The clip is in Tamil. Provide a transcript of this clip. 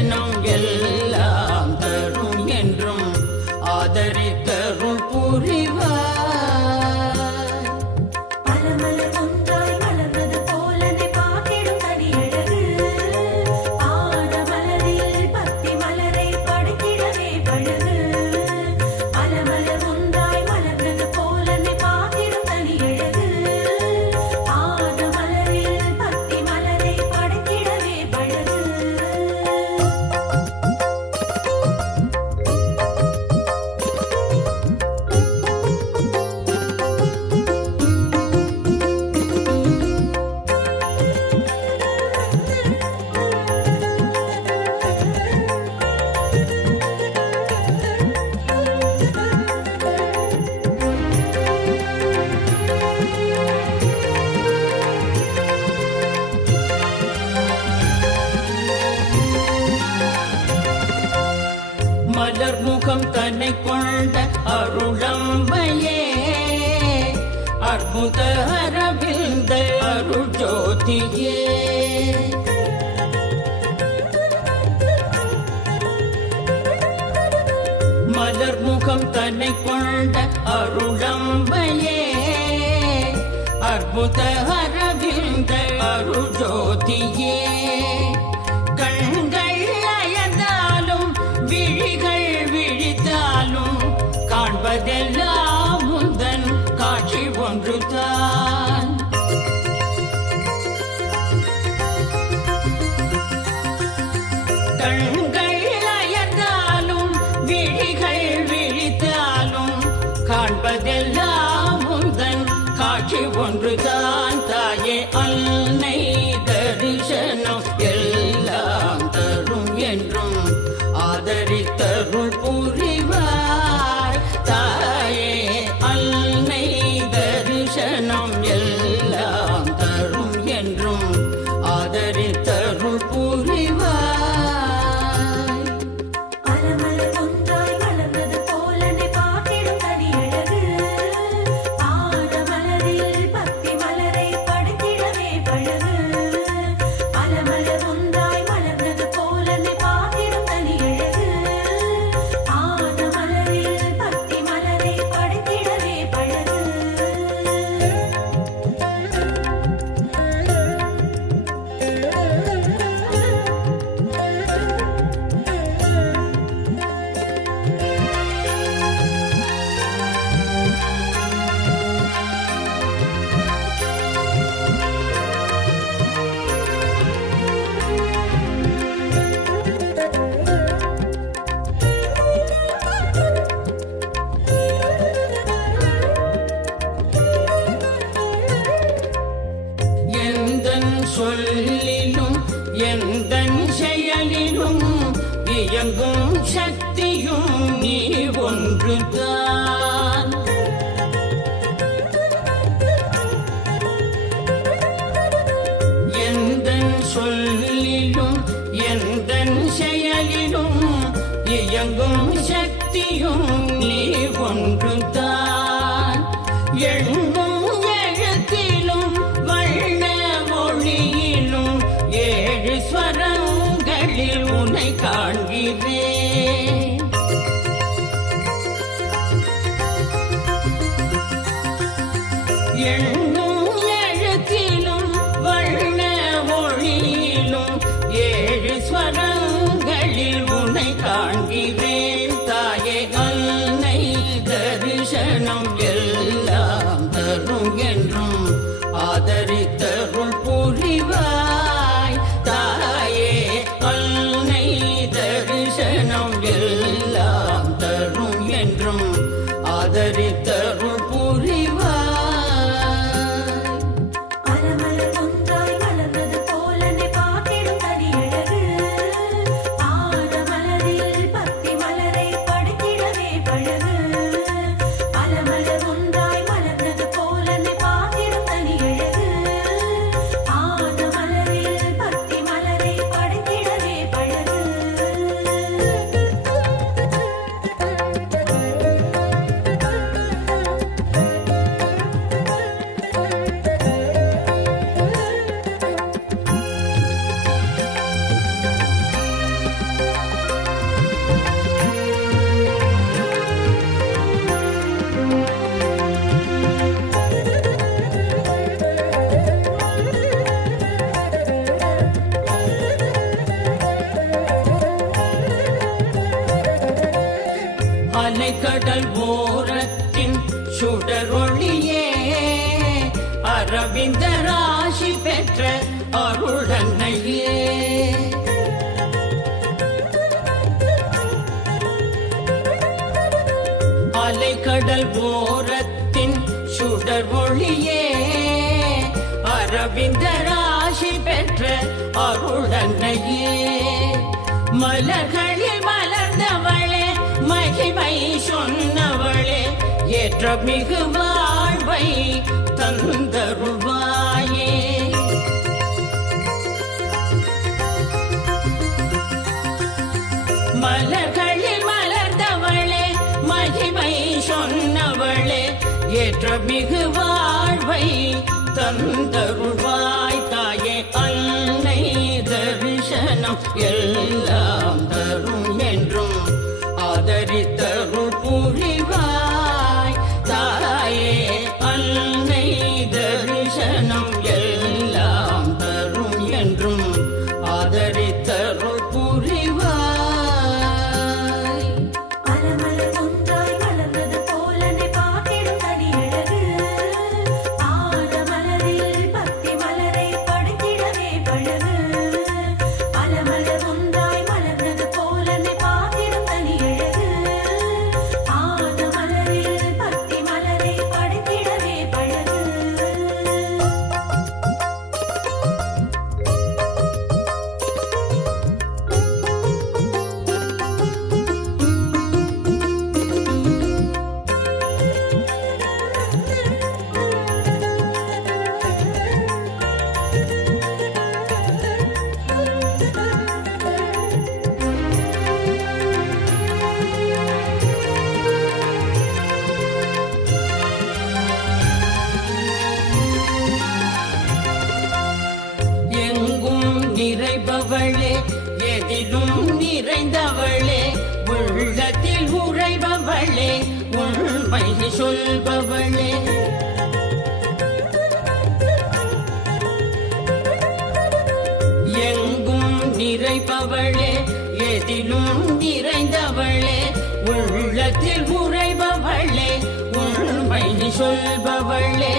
தரிசனம் எல்லாம் தரும் என்றும் ஆதரித்தருள் புரிவார். மலர்முகம் தன்னை கொண்ட அருளம்பையே அற்புத அரவிந்த அருள் ஜோதியே மலர்முகம் தன்னை கொண்ட அருளம்பையே அற்புத அரவிந்த அருள் ஜோதியே கண்கள் விழிகள் விழித்தாலும் காண்பதெல்லாம் முந்தன் காட்சி ஒன்றுதான். கண்கள் அயர்ந்தாலும் விழிகள் விழித்தாலும் காண்பதெல்லாம் முந்தன் காட்சி ஒன்றுதான். தாயே அன்னை தரிசனம் எல்லாம் தரும் என்றும் ஆதரித்தருள் புரிவார். தாயே அன்னை தரிசனம் எல்லாம் தரும் என்றும் ஆதரித்தருள் புரிவார். சொல்லிலும் எந்தன் செயலிலும் இயங்கும் சக்தியும் நீ ஒன்றுதான். எந்தன் சொல்லிலும் எந்தன் செயலிலும் இயங்கும் சக்தியும் நீ ஒன்றுதான். எண்ணும் எழுத்திலும் வண்ண மொழியிலும் ஏழு ஸ்வரங்களில் உன்னை காண்கிறேன். எண்ணும் எழுத்திலும் வண்ண மொழியிலும் ஏழு ஸ்வரங்களில் உன்னை காண்கிறேன். தாயே அன்னை தரிசனம் எல்லாம் தரும் என்றும் ஆதரித்தருள் புரிவாய். தாயே அன்னை தரிசனம் எல்லாம் தரும் என்றும் ஆதரித்தருள் புரிவாய். பத்தி மலரை அலைக்கடல் ஓரத்தின் சுடரொளியே அரவிந்த ராசி பெற்ற அருளன்னையே அலைக்கடல் ஓரத்தின் சுடரொளியே அரவிந்த ராசி பெற்ற அருளன்னையே மலர்களில் மலர்ந்தவளே மகிமை சொன்னவளே ஏற்ற மிகு வாழ்வை தந்தருள்வாயே மலர்களில் மலர்ந்தவளே மகிமை சொன்னவளே ஏற்ற மிகு வாழ்வை தந்தருள்வாய் தாயே அன்னை தரிசனம் எல்லாம் தரும் என்றும் ஆதரித்தருள் புரிவாய் தாயே அன்னை தரிசனம் எல்லாம் தரும் என்றும் ஆதரித்தருள் புரிவாய் நிறைபவளே எதிலும் நிறைந்தவளே உள்ளத்தில் உறைபவளே உண்மை சொல்பவளே எங்கும் நிறைபவளே எதிலும் நிறைந்தவளே உள்ளத்தில் உறைபவளே உண்மை சொல்பவளே